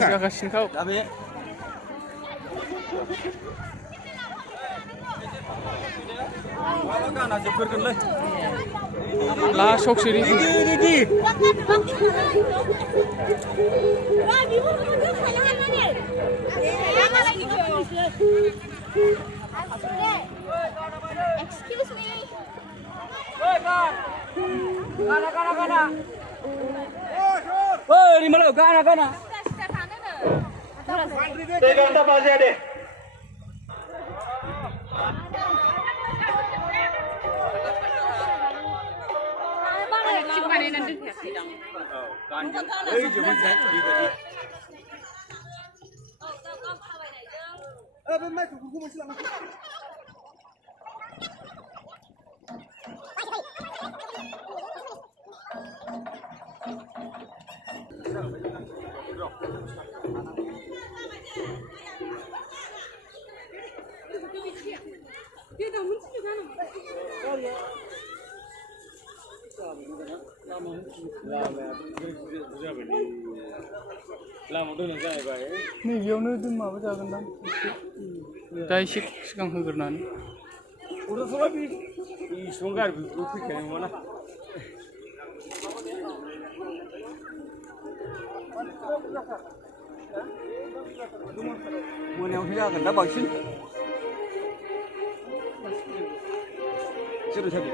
जागासिनो लास्ट सौसोरि Excuse me. Di mana kana? Ganta baze deh. नैबेयावनो दोन माबा जागोन दां दा एसे सिगां होग्रोनानै मोनायावसो जागोन दा बांसिन सोर सोर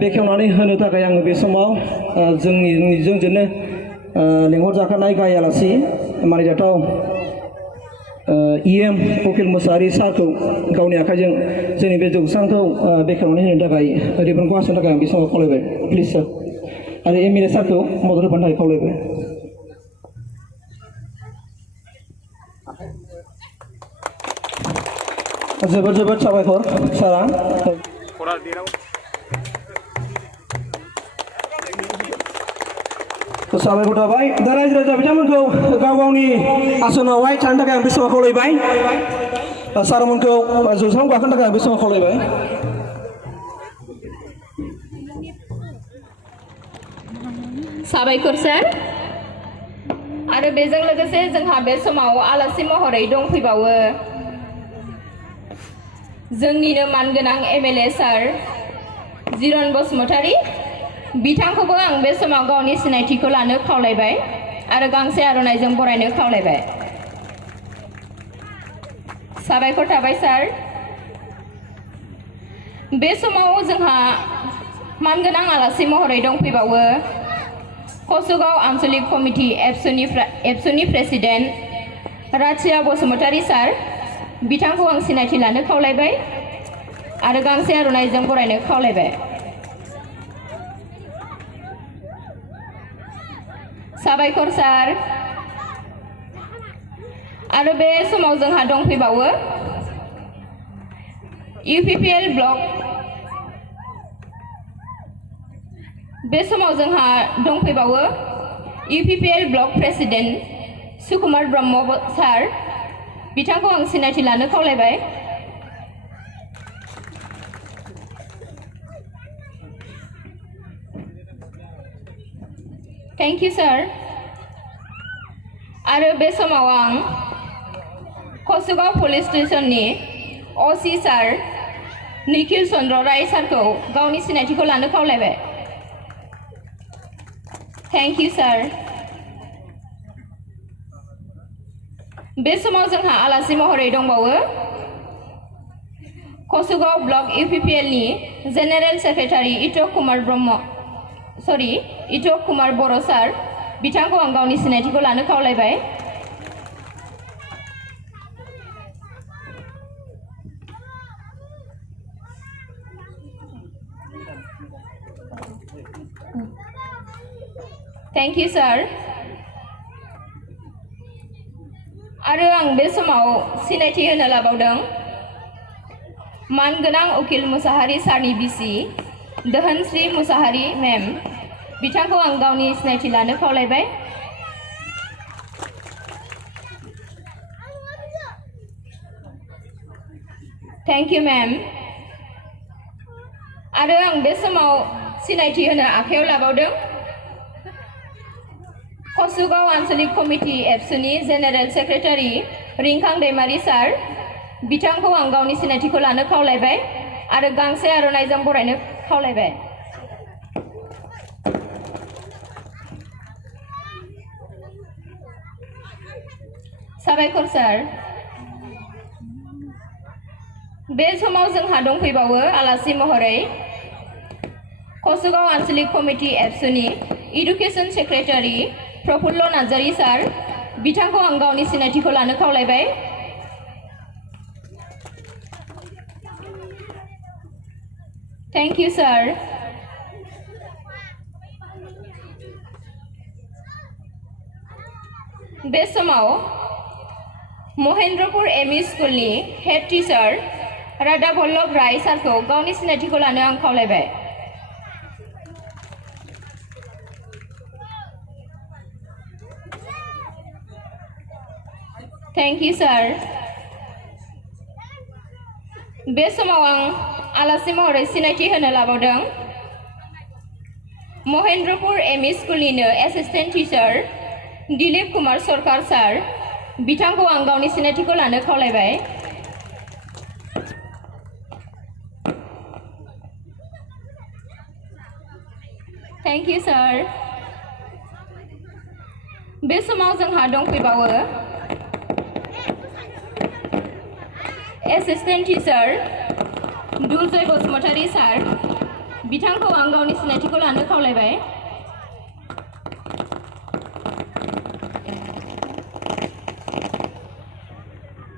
बेखेवनानै होनो थाखाय आङो बे समाव जोंजोंनो लेंहरजाखानाय गाहाय आलासि मानिजाथाव EM उकिल मुसाहारी सारखौ गावनि आखाइजों जोंनि बे जौसांखौ बेखेवनानै होनो थाखाय रिबनखौ हासनो थाखाय आं बे समाव खावलायबाय प्लिज सार आरो MLA सारखौ मदद होफानो थाखाय खावलायबाय जोबोद जोबोद साबायखर सारा साबायखर थाबाय दा रायजो राजा बिथांमोनखौ गाव गावनि आसनावहाय थानो थाखाय आं बे समाव खावलायबाय सारमोनखौ जौसाङाव गाखोनो थाखाय आं बे समाव खावलायबाय साबायखर सार आरो बेजों लोगोसे जोंहा बे समाव आलासि महरै दंफैबावो जोंनिनो मानगोनां MLA सार जिरन बसुमतारी बिथांखौबो आं बे समाव गावनि सिनायथिखौ लानो खावलायबाय आरो गांसे आर'नाइजों बरायनो खावलायबाय साबायखर थाबाय सार बे समाव जोंहा मानगोनां आलासि महरै दंफैबावो कसुगाव आनसलिक कमिटि एबसुनि प्रेसिडेन्ट राथिया बसुमतारी सार बिथांखौ आं सिनायथि लानो खावलायबाय आरो गांसे आर'नाइजों बरायनो खावलायबाय। साबायखर सार। आरो बे समाव जोंहा दंफैबावो UPPL ब्लक। बे समाव जोंहा दंफैबावो UPPL ब्लक प्रेसिडेन्ट सुकुमार ब्रह्म सार। बिथांखौ आं सिनायथि लानो खावलायबाय। थेंक इउ सार। आरो बे समाव आं कसुगाव पुलिस स्टेशननि OC सार निखिल चन्द्र राय सारखौ गावनि सिनायथिखौ लानो खावलायबाय। थेंक इउ सार। बे समाव जोंहा आलासि महरै दंबावो कसुगाव ब्लक UPPL नि जेनेरेल सेक्रेटारि इटक कुमार बर' सार। बिथांखौ आं गावनि सिनायथिखौ लानो खावलायबाय। थेंक इउ सार। आरो आं बे समाव सिनायथि होनो लाबावदों मानगोनां उकिल मुसाहारि सारनि बिसि दोहोनस्रि मुसाहारि मेम। बिथांखौ आं गावनि सिनायथि लानो खावलायबाय। Thank you ma'am. आरो आं बे समाव सिनायथि होनो आखायाव लाबावदों कसुगाव आन्चलिक कमिटि एबसुनि जेनेरेल सेक्रेटारि रिंखां दैमारि सार। बिथांखौ आं गावनि सिनायथिखौ लानो खावलायबाय आरो गांसे आर'नाइजों बरायनो खावलायबाय। साबायखर सार। बे समाव जोंहा दंफैबावो आलासि महरै कसुगाव आन्चलिक कमिटि एबसुनि इडुकेसन सेक्रेटारि प्रफुल्ल नार्जारी सार। बिथांखौ आं गावनि सिनायथिखौ लानो खावलायबाय। थेंक इउ सार। बे समाव महेन्द्रपुर एमइ स्कुलनि हेड टिचार राधा वल्लभ राय सारखौ गावनि सिनायथिखौ लानो आं खावलायबाय। थेंक इउ सार। बे समाव आं आलासि महरै सिनायथि होनो लाबावदों महेन्द्रपुर एमइ स्कुलनिनो assistant teacher Dilip Kumar Sarkar sir. बिथांखौ आं गावनि सिनायथिखौ लानो खावलायबाय। थेंक इउ सार। बे समाव जोंहा दंफैबावो एसिस्टेन्ट टिचार दुर्जय बसुमतारी सार। बिथांखौ आं गावनि सिनायथिखौ लानो खावलायबाय।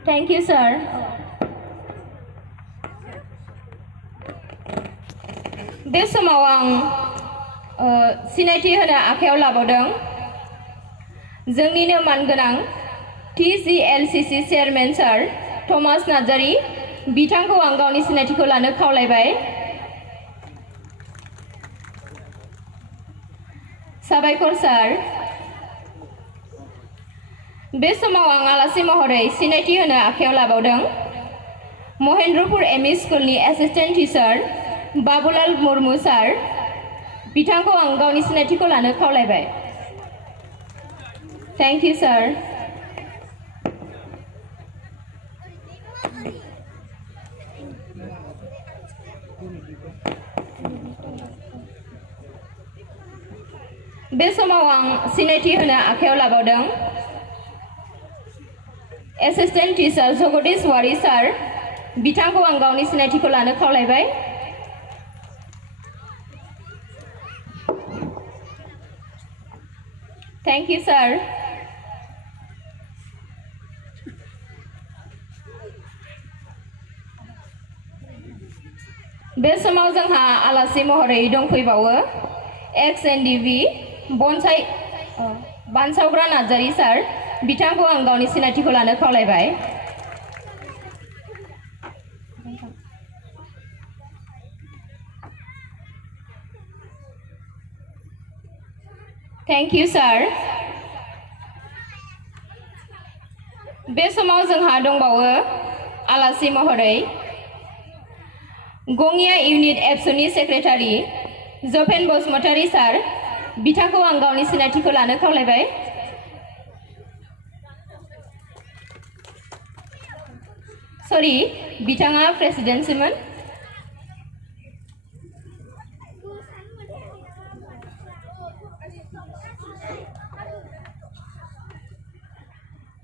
थेंक इउ सार। बे समाव आं सिनायथि होनो आखायाव लाबावदों जोंनिनो मानगोनां TCLCC चेयारमेन सार थमास नार्जारी। बिथांखौ आं गावनि सिनायथिखौ लानो खावलायबाय। साबायखर सार। बे समाव आं आलासि महरै सिनायथि होनो आखायाव लाबावदों महेन्द्रपुर एमइ स्कुलनि एसिस्टेन्ट टिचार बाबुलाल मुर्मु सार। बिथांखौ आं गावनि सिनायथिखौ लानो खावलायबाय। थेंक इउ सार। बे समाव आं सिनायथि होनो आखायाव लाबावदों एसिस्टेन्ट टिचार जगदीश वारी सार। बिथांखौ आं गावनि सिनायथिखौ लानो खावलायबाय। थेंक इउ सार। बे समाव जोंहा आलासि महरै दंफैबावो एक्स एनडिबि बानसावग्रा नार्जारी सार बिथांखौ आं गावनि सिनायथिखौ लानो खावलायबाय। थैंक यू सार। बे समाव जोंहा दंबावो आलासि महरै गंगिया इउनिट एबसुनि सेक्रेटारि जपेन बसुमतारी सार बिथांखौ आं गावनि सिनायथिखौ लानो खावलायबाय। सरि बिथाङा प्रेसिडेन्टसोमोन।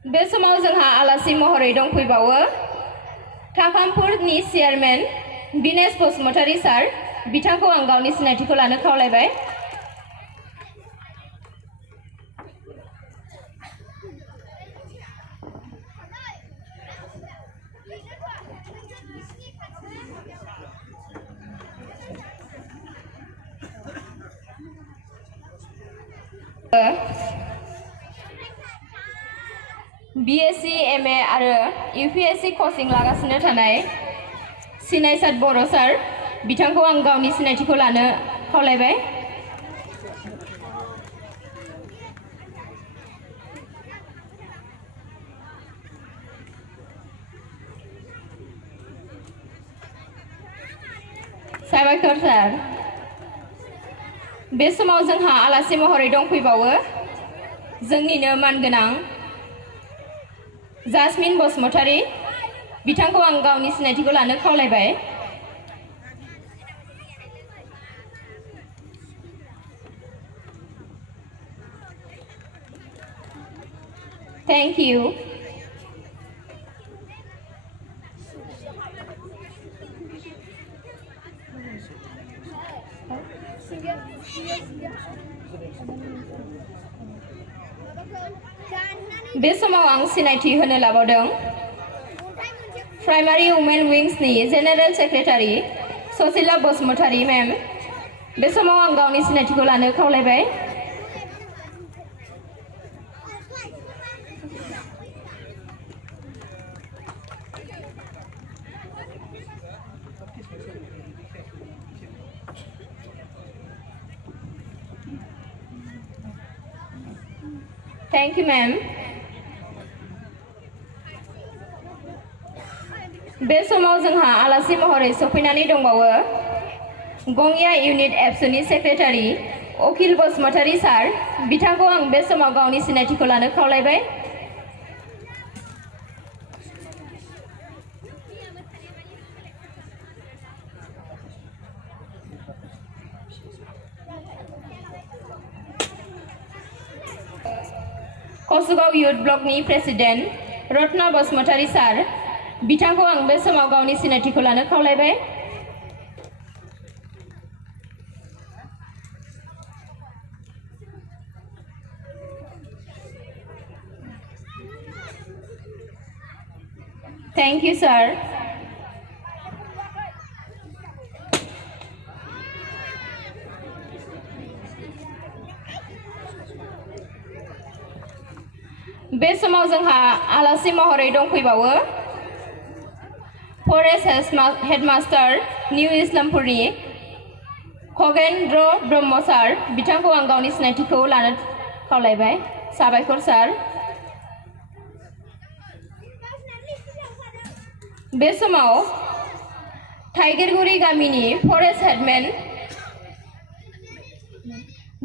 बे समाव जोंहा आलासि महरै दंफैबावो थाकामपुरनि चेयारमेन बिनेश बसुमतारी सार बिथांखौ आं गावनि सिनायथिखौ लानो खावलायबाय। BSc MA आरो UPSC कचिं लागासिनो थानाय सिनाइसाद बर' सार बिथांखौ आं गावनि सिनायथिखौ लानो खावलायबाय। साबायखर सार। बे समाव जोंहा आलासि महरै दंफैबावो जोंनिनो मानगोनां जासमिन बसुमतारी बिथांखौ आं गावनि सिनायथिखौ लानो खावलायबाय। Thank you. बे समाव आं सिनायथि होनो लाबावदों प्राइमारी वुमेन विंग्सनि general secretary Sushila Basumatary ma'am. बे समाव आं गावनि सिनायथिखौ लानो खावलायबाय। Thank you ma'am. बे समाव जोंहा आलासि महरै सफैनानै दंबावो गंगिया इउनिट एबसुनि सेक्रेटारि उकिल बसुमतारी सार बिथांखौ आं बे समाव गावनि सिनायथिखौ लानो खावलायबाय। कसुगाव युथ ब्लकनि प्रेसिडेन्ट रत्ना बसुमतारी सार बिथांखौ आं बे समाव गावनि सिनायथिखौ लानो खावलायबाय। Thank you sir. बे समाव जोंहा आलासि महरै दंफैबावो फरेस्ट हेडमास्टार निउ इस्लामपुरनि खगेन्द्र ब्रह्म सार बिथांखौ आं गावनि सिनायथिखौ लानो खावलायबाय। साबायखर सार। बे समाव थाइगिरगुरि गामिनि फरेस्ट हेडमेन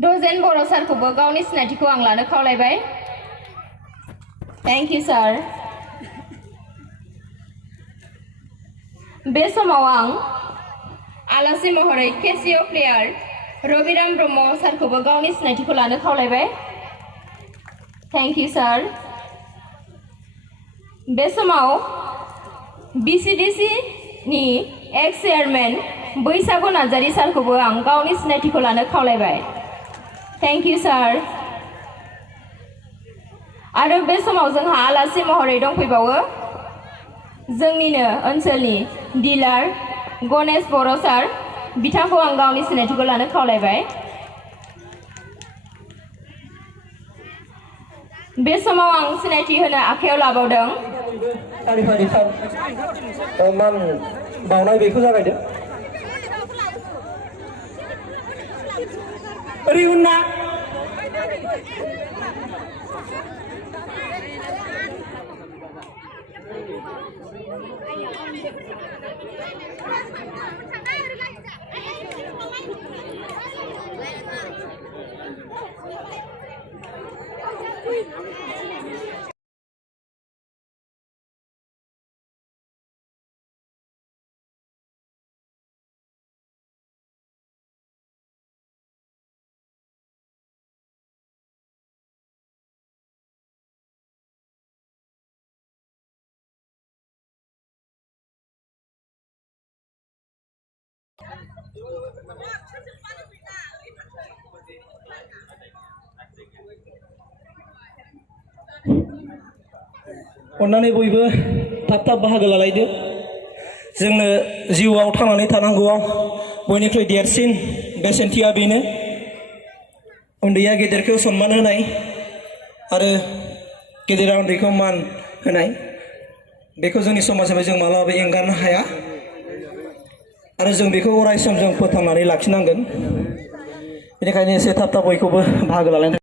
दजेन बर' सारखौबो गावनि सिनायथिखौ आं लानो खावलायबाय। Thank you sir. बे समाव आं आलासि महरै केसिओ प्लेयार रबिराम ब्रह्म सारखौबो गावनि सिनायथिखौ लानो खावलायबाय। Thank you sir. बे समाव BCDC नि एक्स चेयारमेन बwisagu नार्जारी सारखौबो आं गावनि सिनायथिखौ लानो खावलायबाय। Thank you sir. आरो बे समाव जोंहा आलासि महरै दंफैबावो जोंनिनो ओनसोलनि डिलार गणेश बर' सार बिथांखौ आं गावनि सिनायथिखौ लानो खावलायबाय। बे समाव आं सिनायथि होनो आखायाव लाबावदों फारि फारि मान बावनाय बेखौ जागायदो। ओरै उनना अन्नानै बयबो थाब थाब बाहागो लालायदो। जोंनो जिउआव थांनानै थानांगौआव बयनिख्रुइ देरसिन बेसेनथिया बेनो उन्दैया गेदेरखौ सन्मान होनाय आरो गेदेरा उन्दैखौ मान होनाय। बेखौ जोंनि समाजाव जों मालाबाबो एंगारनो हाया आरो जों बेखौ अरायसम जों फोथांनानै लाखिनांगोन। बेनिखायनो एसे थाब थाब बयखौबो बाहागो लालायनो